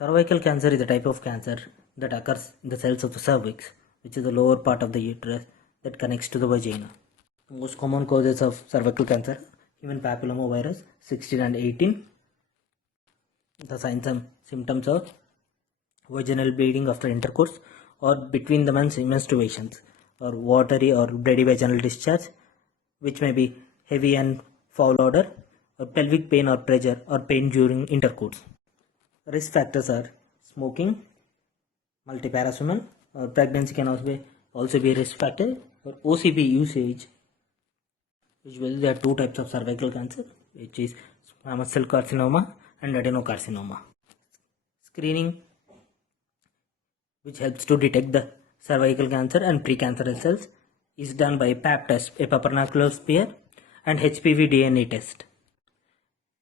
Cervical cancer is a type of cancer that occurs in the cells of the cervix, which is the lower part of the uterus that connects to the vagina. The most common causes of cervical cancer: human papillomavirus 16 and 18. The signs and symptoms are vaginal bleeding after intercourse or between the menstruations, or watery or bloody vaginal discharge, which may be heavy and foul odor, or pelvic pain or pressure or pain during intercourse. Risk factors are smoking, multiparous women, or pregnancy can also be a risk factor, or OCP usage. Usually there are two types of cervical cancer, which is squamous cell carcinoma and adenocarcinoma. Screening, which helps to detect the cervical cancer and precancerous cells, is done by Pap test, a purpurnacular smear, and HPV DNA test.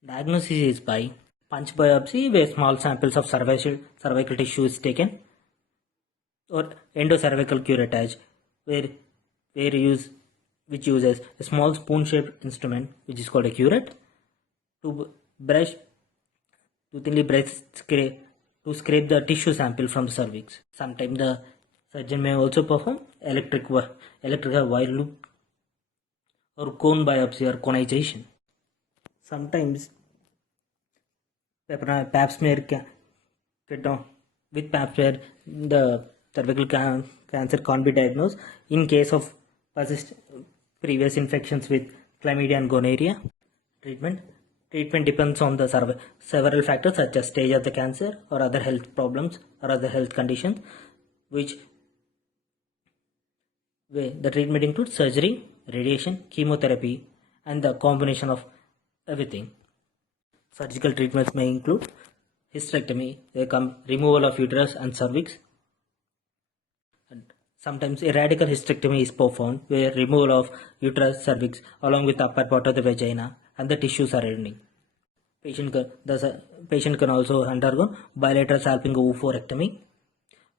Diagnosis is by punch biopsy, where small samples of cervical tissue is taken, or endocervical curettage, which uses a small spoon-shaped instrument, which is called a curette, to scrape the tissue sample from the cervix. Sometimes the surgeon may also perform electrical wire loop or cone biopsy or conization. Sometimes Pap smear with Pap smear the cervical cancer can't be diagnosed in case of previous infections with chlamydia and gonorrhea. Treatment depends on the several factors such as stage of the cancer or other health problems or other health conditions, which the treatment includes surgery, radiation, chemotherapy, and the combination of everything. Surgical treatments may include hysterectomy, removal of uterus and cervix. And sometimes a radical hysterectomy is performed, where removal of uterus, cervix, along with the upper part of the vagina and the tissue surrounding. The patient can also undergo bilateral salpingo-oophorectomy,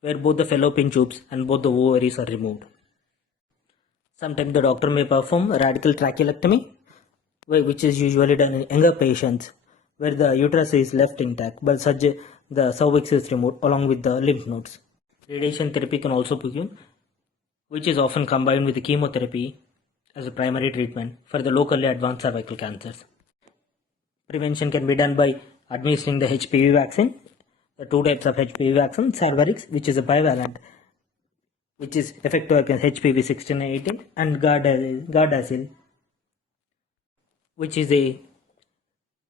where both the fallopian tubes and both the ovaries are removed. Sometimes the doctor may perform a radical trachelectomy, which is usually done in younger patients, where the uterus is left intact but the cervix is removed along with the lymph nodes. Radiation therapy can also begin, which is often combined with the chemotherapy as a primary treatment for the locally advanced cervical cancers. Prevention can be done by administering the HPV vaccine. The two types of HPV vaccine: Cervarix, which is a bivalent, which is effective against HPV 16 and 18, and Gardasil, which is a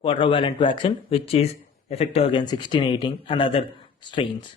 quadrivalent vaccine, which is effective against 16, 18 and other strains.